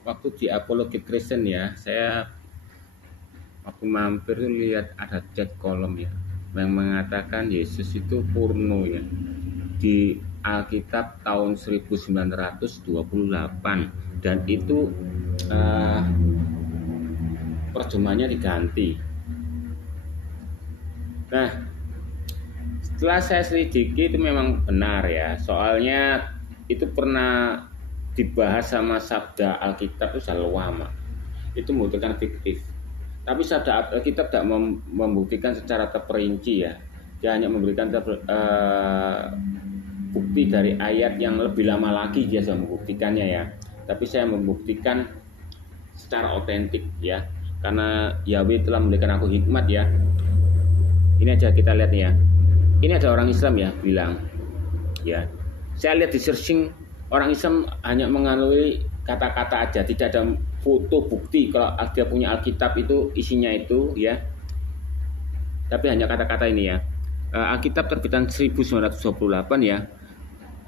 Waktu di Apologet Kristen ya, saya waktu mampir tuh lihat ada chat kolom ya yang mengatakan Yesus itu porno ya di Alkitab tahun 1928, dan itu eh, terjemahannya diganti. Nah, setelah saya selidiki itu memang benar ya, soalnya itu pernah dibahas sama sabda Alkitab itu selalu lama. Itu membutuhkan fiktif. Tapi sabda Alkitab tidak membuktikan secara terperinci ya. Dia hanya memberikan bukti dari ayat yang lebih lama lagi dia sudah membuktikannya ya. Tapi saya membuktikan secara otentik ya. Karena Yahweh telah memberikan aku hikmat ya. Ini aja kita lihat ya. Ini ada orang Islam ya bilang ya. Saya lihat di searching, orang Islam hanya mengalui kata-kata aja, tidak ada foto bukti kalau dia punya Alkitab itu isinya itu ya. Tapi hanya kata-kata ini ya. Alkitab terbitan 1928 ya.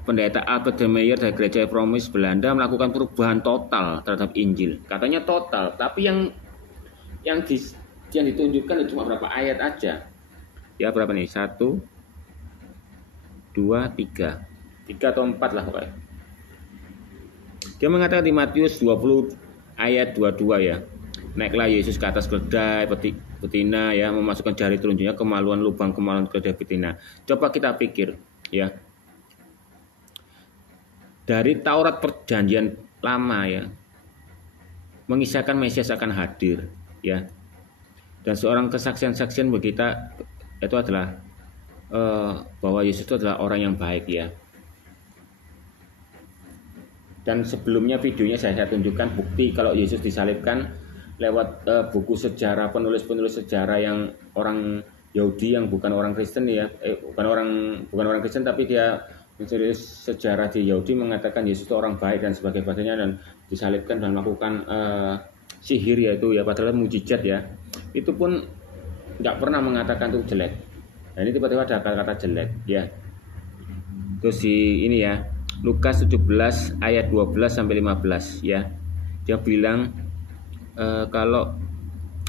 Pendeta Albert de Meyer dari Gereja Reformis Belanda melakukan perubahan total terhadap Injil. Katanya total, tapi yang ditunjukkan itu cuma berapa ayat aja. Ya berapa nih? 1, 2, 3 atau 4 lah pokoknya. Dia mengatakan di Matius 20 ayat 22 ya. Naiklah Yesus ke atas keledai betina ya, memasukkan jari telunjuknya ke maluan lubang kemaluan keledai betina. Coba kita pikir ya. Dari Taurat Perjanjian Lama ya, mengisahkan Mesias akan hadir ya. Dan seorang kesaksian-saksian bagi kita itu adalah bahwa Yesus itu adalah orang yang baik ya. Dan sebelumnya videonya saya tunjukkan bukti kalau Yesus disalibkan lewat buku sejarah, penulis-penulis sejarah yang orang Yahudi yang bukan orang Kristen ya, bukan orang Kristen, tapi dia menulis sejarah di Yahudi mengatakan Yesus itu orang baik dan sebagainya, dan disalibkan dan melakukan sihir yaitu ya, padahal mujizat ya. Itu pun nggak pernah mengatakan itu jelek. Nah ini tiba-tiba ada kata-kata jelek ya. Terus ini ya, Lukas 17 ayat 12 sampai 15 ya. Dia bilang kalau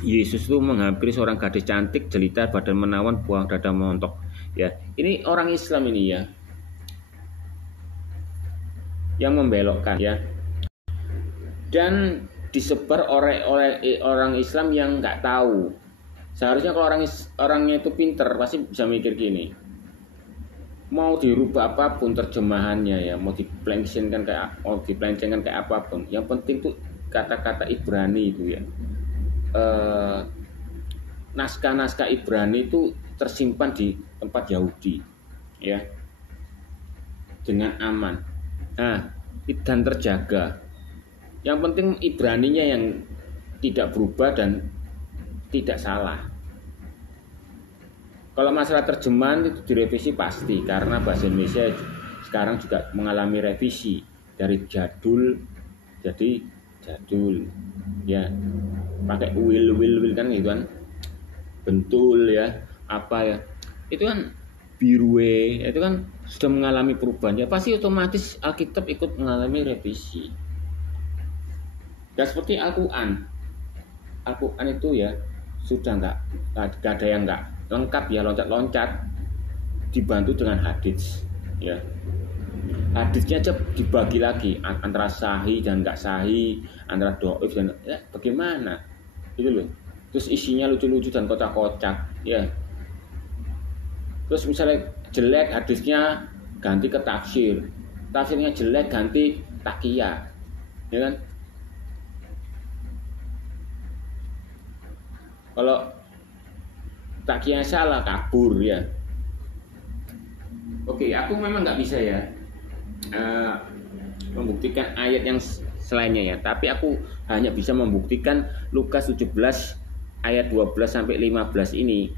Yesus itu menghampiri seorang gadis cantik, jelita, badan menawan, buah dada montok ya. Ini orang Islam ini ya yang membelokkan ya. Dan disebar oleh orang Islam yang nggak tahu. Seharusnya kalau orangnya itu pinter pasti bisa mikir gini. Mau dirubah apapun terjemahannya ya, mau dipelencengkan kayak apapun, yang penting tuh kata-kata Ibrani itu ya, naskah-naskah Ibrani itu tersimpan di tempat Yahudi ya dengan aman, dan terjaga. Yang penting Ibraninya yang tidak berubah dan tidak salah. Kalau masalah terjemahan itu direvisi pasti, karena bahasa Indonesia sekarang juga mengalami revisi dari jadul jadi jadul ya, pakai will kan gitu kan, bentul ya, apa ya, itu kan birue itu kan sudah mengalami perubahan ya, pasti otomatis Alkitab ikut mengalami revisi. Dan seperti Al-Quran itu ya sudah nggak ada yang nggak lengkap ya, loncat-loncat, dibantu dengan hadits ya. Haditsnya aja dibagi lagi antara sahih dan nggak sahih, antara doif dan ya bagaimana itu loh. Terus isinya lucu-lucu dan kocak-kocak ya. Terus misalnya jelek haditsnya ganti ke tafsir, tafsirnya jelek ganti takiyah ya kan. Kalau takiyah salah kabur ya. Oke, aku memang nggak bisa ya membuktikan ayat yang selainnya ya, tapi aku hanya bisa membuktikan Lukas 17 ayat 12 sampai 15 ini.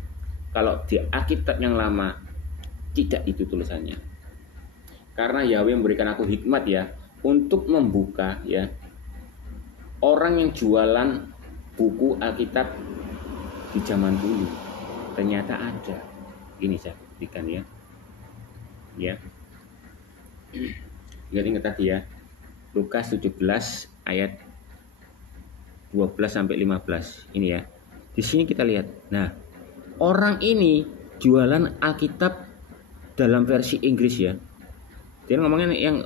Kalau di Alkitab yang lama tidak itu tulisannya. Karena Yahweh memberikan aku hikmat ya untuk membuka ya orang yang jualan buku Alkitab di zaman dulu. Ternyata ada. Ini saya buktikan ya. Ya. Ingat tadi ya. Lukas 17 ayat 12 sampai 15. Ini ya. Di sini kita lihat. Nah, orang ini jualan Alkitab dalam versi Inggris ya. Dia ngomongnya yang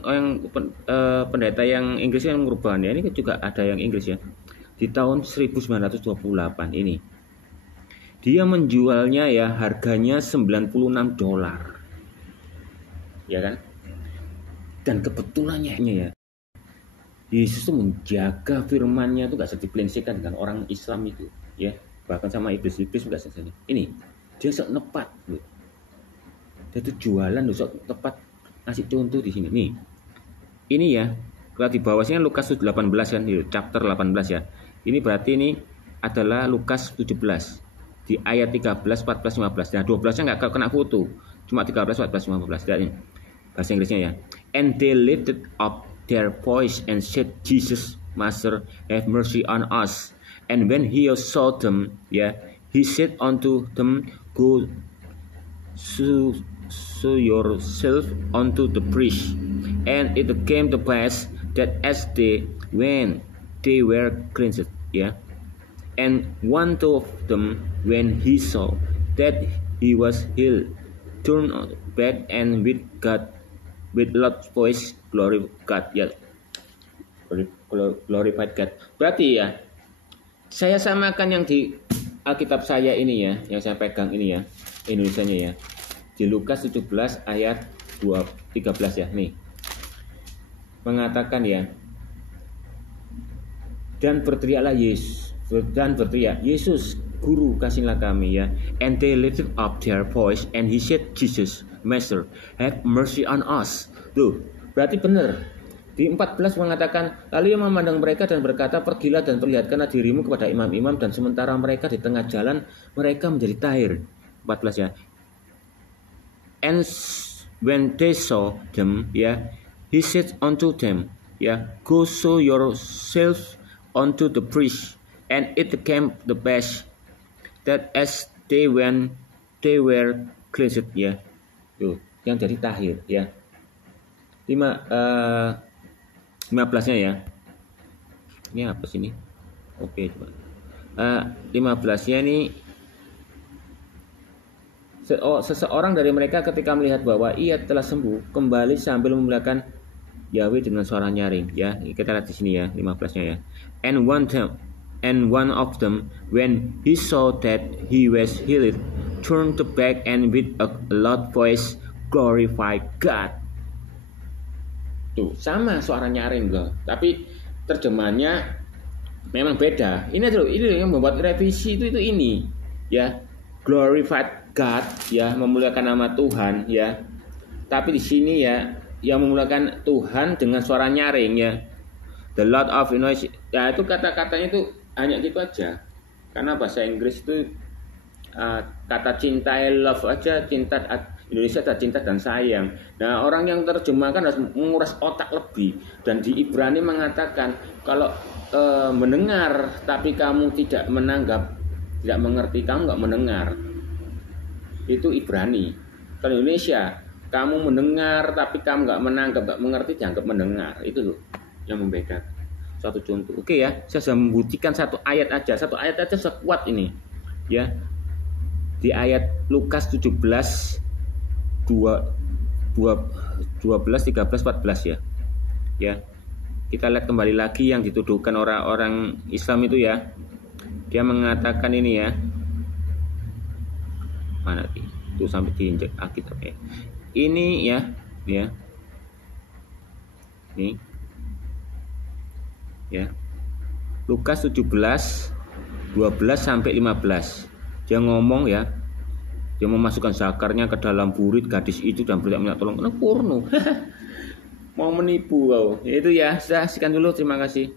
pendeta yang Inggris yang merubah ya. Ini juga ada yang Inggris ya. Di tahun 1928 ini. Dia menjualnya ya harganya $96. Ya kan? Dan kebetulannya ya. Yesus itu menjaga firman-Nya itu gak bisa dipelencengkan dengan orang Islam itu, ya. Bahkan sama iblis-iblis enggak sesuai. Ini dia sok nepat, loh. Dia itu jualan loh sok tepat. Kasih contoh di sini nih. Ini ya, kalau di bawahnya Lukas 18 kan, chapter 18 ya. Ini berarti ini adalah Lukas 17 di ayat 13, 14, 15. Nah, 12-nya enggak kena foto. Cuma 13, 14, 15. Dan bahasa Inggrisnya ya. And they lifted up their voice and said, Jesus, Master, have mercy on us. And when he saw them, he said unto them, go show yourself unto the priest. And it came to pass that as they went, they were cleansed. And one of them, when he saw that he was healed, turned back and with loud voice glorified God. Berarti ya, saya samakan yang di Alkitab saya ini ya, yang saya pegang ini ya, Indonesianya ya. Di Lukas 17 ayat 13 ya, nih. Mengatakan ya, dan berteriaklah Yesus, Guru, kasihlah kami ya. And they lifted up their voice and he said, Jesus, Master, have mercy on us. Tuh, berarti benar. Di 14 mengatakan, lalu ia memandang mereka dan berkata, pergilah dan perlihatkanlah dirimu kepada imam-imam, dan sementara mereka di tengah jalan, mereka menjadi tahir. 14 ya. And when they saw them, he said unto them, go show yourselves unto the priest. And it came to pass that as they went, they were cleansed. Tuh, yang jadi tahir ya. 15-nya ya. Ini apa sih ini? Oke, coba. 15-nya ini seseorang dari mereka ketika melihat bahwa ia telah sembuh, kembali sambil memuliakan Yahweh dengan suara nyaring ya. Kita lihat di sini ya, 15-nya ya. And one of them, when he saw that he was healed, turned back and with a loud voice glorified God. Tuh, sama suara nyaring loh, tapi terjemahannya memang beda. Ini yang membuat revisi itu ini ya, glorified God ya, memuliakan nama Tuhan ya. Tapi di sini ya, yang memuliakan Tuhan dengan suara nyaring ya. The Lord of Noise ya, itu kata-katanya itu hanya gitu aja. Karena bahasa Inggris itu kata cinta, love aja, cinta. Indonesia ada cinta dan sayang. Nah, orang yang terjemahkan harus menguras otak lebih. Dan di Ibrani mengatakan kalau mendengar tapi kamu tidak menanggap, tidak mengerti, kamu nggak mendengar. Itu Ibrani. Kalau Indonesia, kamu mendengar tapi kamu nggak menanggap, nggak mengerti, dianggap mendengar. Itu loh yang membedakan. Satu contoh. Oke ya, saya sudah membuktikan satu ayat aja sekuat ini. Ya. Di ayat Lukas 17 12, 13, 14 ya. Kita lihat kembali lagi yang dituduhkan orang-orang Islam itu ya. Dia mengatakan ini ya. Mana itu sampai diinjak Alkitab ya. Ini ya. Ini. Ya. Lukas 17 12 sampai 15. Dia ngomong ya. Dia memasukkan zakarnya ke dalam burit gadis itu dan berteriak minta tolong. Porno. Mau menipu kau. Itu ya, sudah sekian dulu, terima kasih.